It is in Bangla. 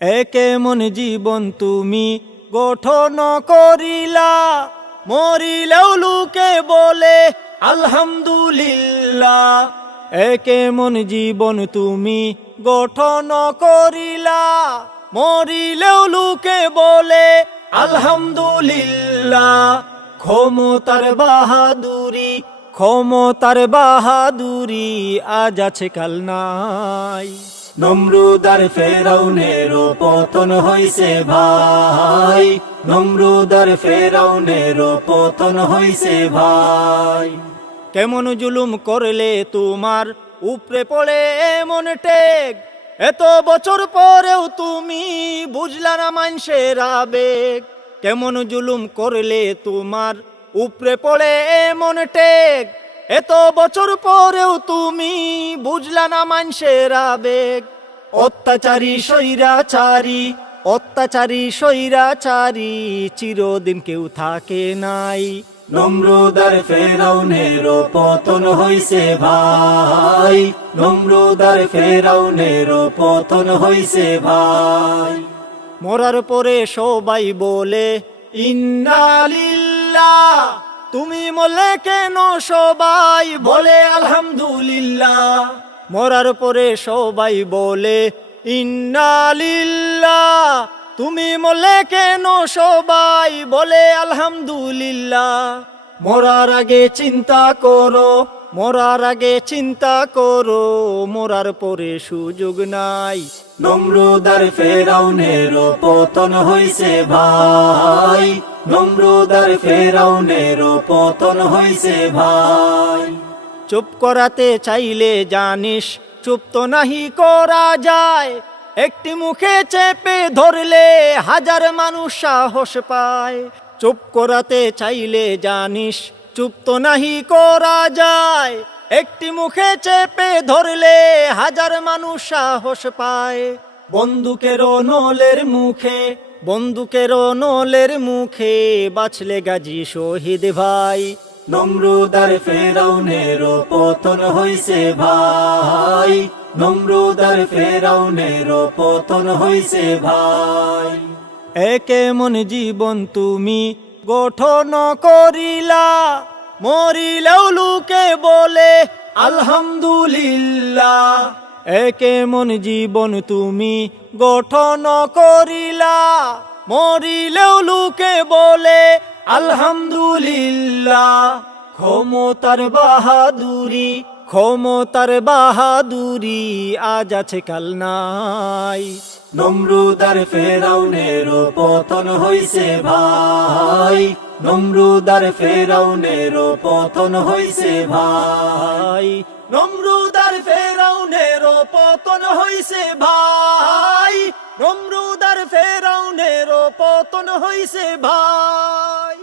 কেমন জীবন তুমি গঠন করিলা, মরিলেও লোকে বলে আলহামদুলিল্লাহ। কেমন জীবন তুমি গঠন করিলা, মরিলেও লোকে বলে আলহামদুলিল্লাহ। ক্ষমতার বাহাদুরি, ক্ষমতার বাহাদুরি আজ আছে কাল নাই। নমরুদ আর ফেরাউনের পতন হইছে ভাই, নমরুদ আর ফেরাউনের পতন হইছে ভাই। কেমন জুলুম করলে তোমার উপরে পড়ে এমন টেক, এত বছর পরেও তুমি বুঝলা না মানুষের আবেগ। কেমন জুলুম করলে তোমার উপরে পড়ে এমন টেক, এত বছর পরেও তুমি বুঝলা না মানুষের আবেগ। অত্যাচারী স্বৈরাচারী, অত্যাচারী স্বৈরাচারী চিরদিন কেউ থাকে নাই। নমরুদ আর ফেরাউনের পতন হইছে ভাই, নমরুদ আর ফেরাউনের পতন হইছে ভাই। মরার পরে সবাই বলে ইন্না লিল্লাহ, তুমি মরলে কেন সবাই বলে আলহামদুলিল্লাহ। মরার পরে সবাই বলে ইন্না লিল্লাহ, তুমি মরলে কেন সবাই বলে আলহামদুলিল্লাহ। মরার আগে চিন্তা করো, মরার আগে চিন্তা করো, মরার পরে সুযোগ নাই। নমরুদ আর ফেরাউনের পতন হইছে ভাই, নমরুদ আর ফেরাউনের পতন হইছে ভাই। চুপ করাতে চাইলে জানিস চুপ তো নাহি করা যায়, একটি মুখে চেপে ধরলে হাজার মানুষ সাহস পায়। চুপ করাতে চাইলে জানিস চুপ তো নাহি করা যায়, একটি মুখে চেপে ধরলে হাজার মানুষ সাহস পায়। বন্দুকের নলের মুখে, বন্দুকের নলের মুখে বাঁচলে গাজী শহীদ ভাই। নমরুদ আর ফেরাউনের পতন হইছে ভাই, নমরুদ আর ফেরাউনের পতন হইছে ভাই। কেমন জীবন তুমি গঠন করিলা, মরিলেও লোকে বলে আলহামদুলিল্লাহ। কেমন জীবন তুমি গঠন করিলা, মরিলেও লোকে বলে আলহামদুলিল্লাহ। ক্ষমতার বাহাদুরি, ক্ষমতার বাহাদুরি আজ আছে কাল নাই। নমরুদ আর ফেরাউনের পতন হইছে ভাই, নমরুদ আর ফেরাউনের পতন হইছে ভাই। নমরুদ আর ফেরাউনের পতন হইছে ভাই, নমরুদ আর ফেরাউনের পতন হইছে ভাই।